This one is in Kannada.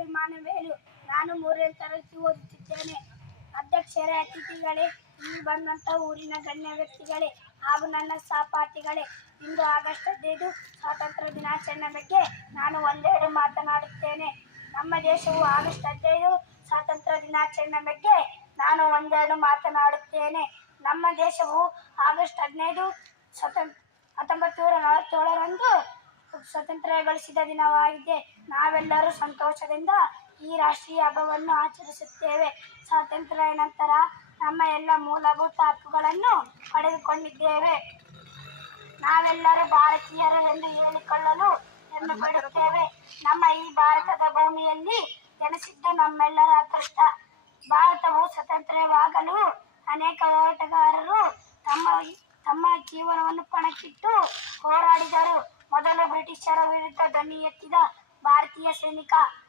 ವಿಮಾನವೇಲು. ನಾನು 3ನೇ ತರಗತಿ ಓದುತ್ತಿದ್ದೇನೆ. ಅಧ್ಯಕ್ಷರೇ, ಅತಿಥಿಗಳೇ, ಇಲ್ಲಿ ಬಂದಂಥ ಊರಿನ ಗಣ್ಯ ವ್ಯಕ್ತಿಗಳೇ ಹಾಗೂ ನನ್ನ ಸಹಪಾಠಿಗಳೇ, ಇಂದು ಆಗಸ್ಟ್ 15 ಸ್ವಾತಂತ್ರ್ಯ ದಿನಾಚರಣೆ ಬಗ್ಗೆ ನಾನು ಒಂದೆರಡು ಮಾತನಾಡುತ್ತೇನೆ. ನಮ್ಮ ದೇಶವು ಆಗಸ್ಟ್ 15 ಸ್ವಾತಂತ್ರ್ಯ ದಿನಾಚರಣೆ ಬಗ್ಗೆ ನಾನು ಒಂದೆರಡು ಮಾತನಾಡುತ್ತೇನೆ. ನಮ್ಮ ದೇಶವು ಆಗಸ್ಟ್ 15 1947ರಂದು ಸ್ವಾತಂತ್ರ್ಯ ಗಳಿಸಿದ ದಿನವಾಗಿದೆ. ನಾವೆಲ್ಲರೂ ಸಂತೋಷದಿಂದ ಈ ರಾಷ್ಟ್ರೀಯ ಹಬ್ಬವನ್ನು ಆಚರಿಸುತ್ತೇವೆ. ಸ್ವಾತಂತ್ರ್ಯ ನಂತರ ನಮ್ಮ ಎಲ್ಲ ಮೂಲಭೂತ ಹಕ್ಕುಗಳನ್ನು ಪಡೆದುಕೊಂಡಿದ್ದೇವೆ. ನಾವೆಲ್ಲರೂ ಭಾರತೀಯರು ಎಂದು ಹೇಳಿಕೊಳ್ಳಲು ಹೆಮ್ಮೆ ಪಡುತ್ತೇವೆ. ನಮ್ಮ ಈ ಭಾರತದ ಭೂಮಿಯಲ್ಲಿ ಜನಿಸಿದ್ದು ನಮ್ಮೆಲ್ಲರ ಅದೃಷ್ಟ. ಭಾರತವು ಸ್ವತಂತ್ರವಾಗಲು ಅನೇಕ ಹೋರಾಟಗಾರರು ತಮ್ಮ ಜೀವನವನ್ನು ಪಣಕ್ಕಿಟ್ಟು ಹೋರಾಡಿದರು. ಮೊದಲು ಬ್ರಿಟಿಷರ ವಿರುದ್ಧ ಧ್ವನಿ ಎತ್ತಿದ ಭಾರತೀಯ ಸೈನಿಕ